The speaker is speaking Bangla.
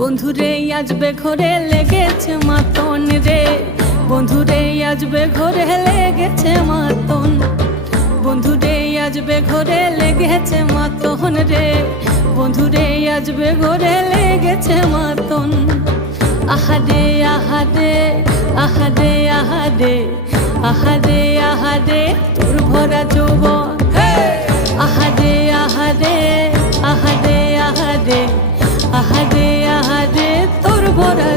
বন্ধুরে আসবে ঘরে লেগেছে মাতন রে, বন্ধুরে আসবে ঘরে লেগেছে মাতন, বন্ধুরে আসবে ঘরে লেগেছে মাতন রে, বন্ধুরে আসবে ঘরে লেগেছে মাতন। আহারে আহারে আহারে আহারে আহারে আহারে তোর ভরা যৌবন, আহারে আহারে আহারে আহারে আহারে আহারে তোর ভরা